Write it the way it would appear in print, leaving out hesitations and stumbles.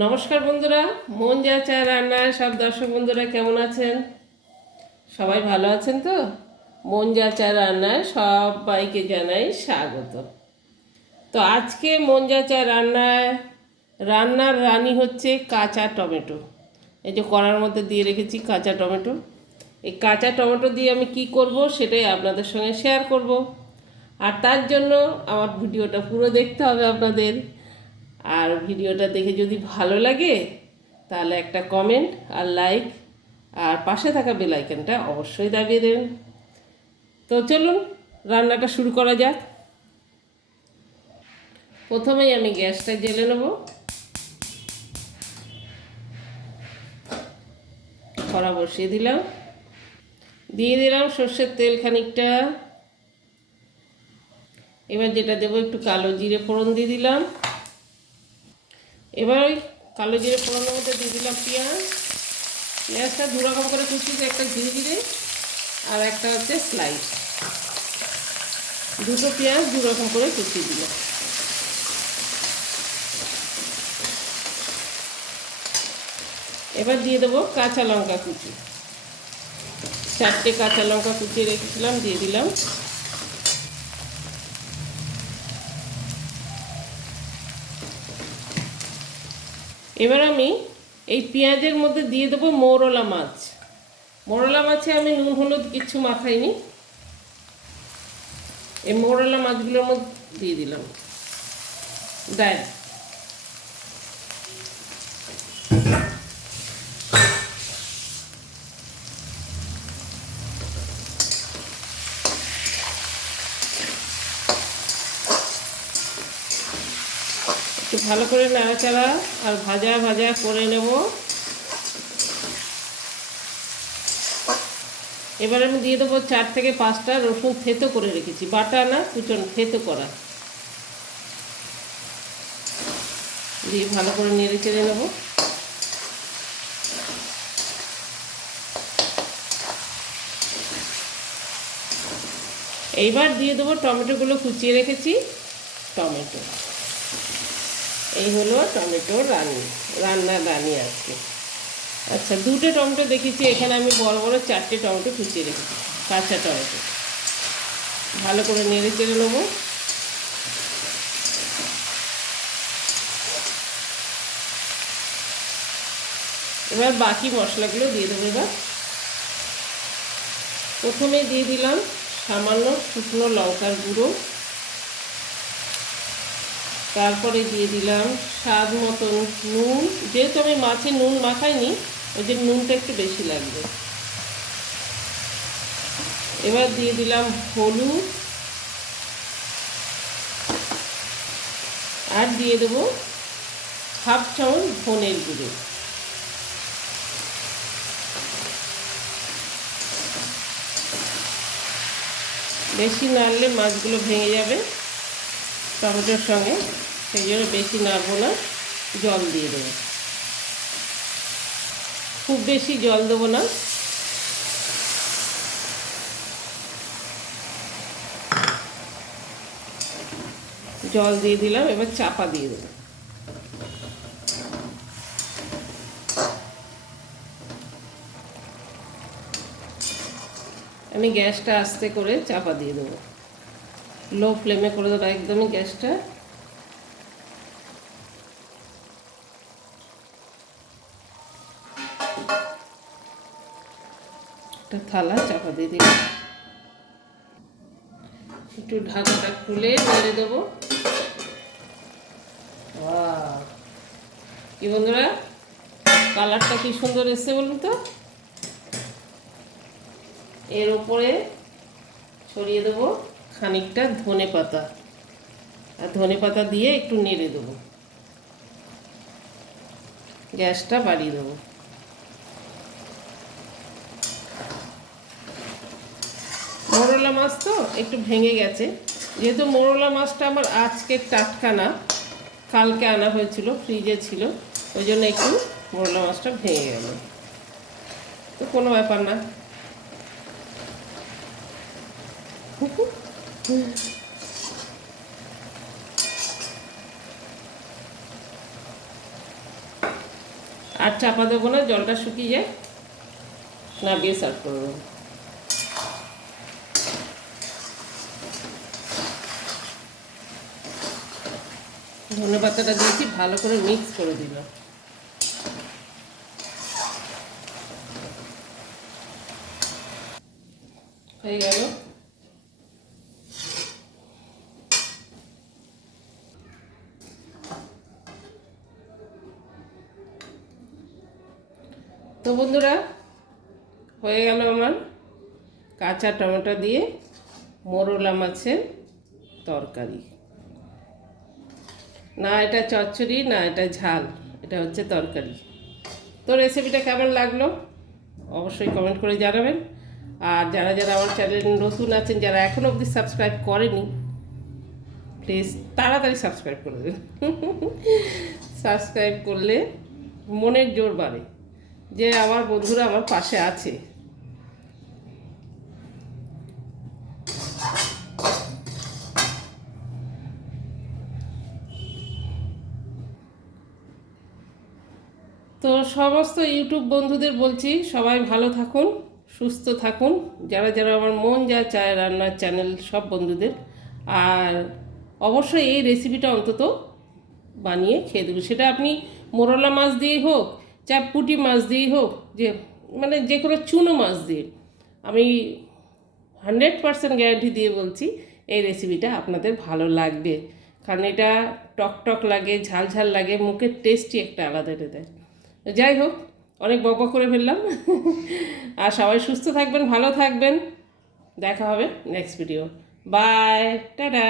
নমস্কার বন্ধুরা, মন যা চায় রান্নায় সব দর্শক বন্ধুরা কেমন আছেন? সবাই ভালো আছেন তো? মন যা চায় রান্নায় সবাইকে জানাই স্বাগত। তো আজকে মন যা চায় রান্নার রানী হচ্ছে কাঁচা টমেটো। এই যে কড়ার মধ্যে দিয়ে রেখেছি কাঁচা টমেটো। এই কাঁচা টমেটো দিয়ে আমি কি করব সেটাই আপনাদের সঙ্গে শেয়ার করব। আর তার জন্য আমার ভিডিওটা পুরো দেখতে হবে আপনাদের। আর ভিডিওটা দেখে যদি ভালো লাগে তাহলে একটা কমেন্ট আর লাইক আর পাশে থাকা বেল আইকনটা অবশ্যই দাবিয়ে দেবেন। তো চলুন রান্নাটা শুরু করা যাক। প্রথমেই আমি গ্যাসটা জ্বেলে নেব। কড়া বসিয়ে দিলাম, দিয়ে দিলাম সর্ষের তেল খানিকটা। এবার যেটা দেবো একটু কালো জিরে ফোড়ন দিয়ে দিলাম। এবার ওই কালো জিরে ফোড়নের মধ্যে দিয়ে দিলাম পেঁয়াজটা দু রকম করে কুচিয়েছি, একটা ধীরে ধীরে আর একটা হচ্ছে স্লাইস। দুটো পেঁয়াজ দু রকম করে কুচিয়ে দিলাম। এবার দিয়ে দেবো কাঁচা লঙ্কা কুচি, 4টে কাঁচা লঙ্কা কুচিয়ে রেখেছিলাম, দিয়ে দিলাম। এবার আমি এই পেঁয়াজের মধ্যে দিয়ে দেবো মৌরলা মাছ। মৌরলা মাছে আমি নুন হলুদ কিচ্ছু মাখাইনি। এই মৌরলা মাছগুলোর মধ্যে দিয়ে দিলাম ডাইরেক্ট। একটু ভালো করে নাড়াচাড়া আর ভাজা ভাজা করে নেব। এবার আমি দিয়ে দেবো 4 থেকে 5টা রসুন থেতো করে রেখেছি, বাটা না কুচনো, থেতো করা। দিয়ে ভালো করে নেড়ে চেড়ে নেব। এইবার দিয়ে দেবো টমেটোগুলো কুচিয়ে রেখেছি, টমেটো। এই হলো টমেটোর রান্নার রানি আজকে। আচ্ছা, 2টে টমেটো দেখেছি, এখানে আমি বড় বড় 4টে টমেটো কুচিয়ে রেখেছি, কাঁচা টমেটো। ভালো করে নেড়ে চেড়ে নেবো। এবার বাকি মশলাগুলো দিয়ে দেবো। এবার প্রথমে দিয়ে দিলাম সামান্য শুকনো লঙ্কার গুঁড়ো, তারপরে দিয়ে দিলাম স্বাদ মতন নুন। যেহেতু আমি মাছে নুন মাখাইনি, ওই যে নুনটা একটু বেশি লাগবে। এবার দিয়ে দিলাম হলুদ, আর দিয়ে দেবো হাফ চামচ ধনের গুঁড়ো। বেশি নাড়লে মাছগুলো ভেঙে যাবে টমেটোর সঙ্গে, সেই জন্য বেশি নাড়বো না, জল দিয়ে দেবো। খুব বেশি জল দেবো না। জল দিয়ে দিলাম, এবার চাপা দিয়ে দেবো। আমি গ্যাসটা আস্তে করে চাপা দিয়ে দেবো, লো ফ্লেমে করে দেবো একদমই গ্যাসটা। একটা থালা চাপা দিয়ে দিলাম, একটু ঢাকাটা খুলে নেড়ে দেবো। কি বন্ধুরা, কালারটা কি সুন্দর এসছে বলুন তো। এর উপরে ছড়িয়ে দেবো খানিকটা ধনে পাতা, আর ধনে পাতা দিয়ে একটু নেড়ে দেবো। গ্যাসটা বাড়িয়ে দেবো। মোরলা মাছ তো একটু ভেঙে গেছে, যেহেতু মোরলা মাছটা আমার আজকে টাটকা না, কালকে আনা হয়েছিল, ফ্রিজে ছিল, ওই জন্য একটু মোরলা মাছটা ভেঙে গেল। তো কোনো ব্যাপার না। আর চাপা দেবো না, জলটা শুকিয়ে যায়, নামিয়ে সার্ভ করে দেবো। ধনে পাতাটা দিয়েছি, ভালো করে মিক্স করে দিলাম। হয়ে গেল। তো বন্ধুরা, হয়ে গেল আমার কাঁচা টমেটো দিয়ে মোরলা মাছের তরকারি। না এটা চচ্চড়ি, না এটা ঝাল, এটা হচ্ছে তরকারি। তো রেসিপিটা কেমন লাগলো অবশ্যই কমেন্ট করে জানাবেন। আর যারা যারা আমার চ্যানেল নতুন আছেন, যারা এখনও অবধি সাবস্ক্রাইব করেনি, প্লিজ তাড়াতাড়ি সাবস্ক্রাইব করে দেবেন। সাবস্ক্রাইব করলে মনের জোর বাড়ে যে আমার বন্ধুরা আমার পাশে আছে। তো সমস্ত ইউটিউব বন্ধুদের বলছি, সবাই ভালো থাকুন, সুস্থ থাকুন, যারা যারা আমার মন যা চায় রান্নার চ্যানেল সব বন্ধুদের। আর অবশ্যই এই রেসিপিটা অন্তত বানিয়ে খেয়ে দেবেন। সেটা আপনি মোরলা মাছ দিয়েই হোক, চাপ পুঁটি মাছ দিয়েই হোক, যে মানে যে কোনো চুনো মাছ দিয়ে, আমি 100% গ্যারান্টি দিয়ে বলছি এই রেসিপিটা আপনাদের ভালো লাগবে। কারণ এটা টক টক লাগে, ঝাল ঝাল লাগে, মুখের টেস্টই একটা আলাদা এটা দেয়। যাই হোক, অনেক বকবক করে ফেললাম। আর সবাই সুস্থ থাকবেন, ভালো থাকবেন। দেখা হবে নেক্সট ভিডিও। By, tata.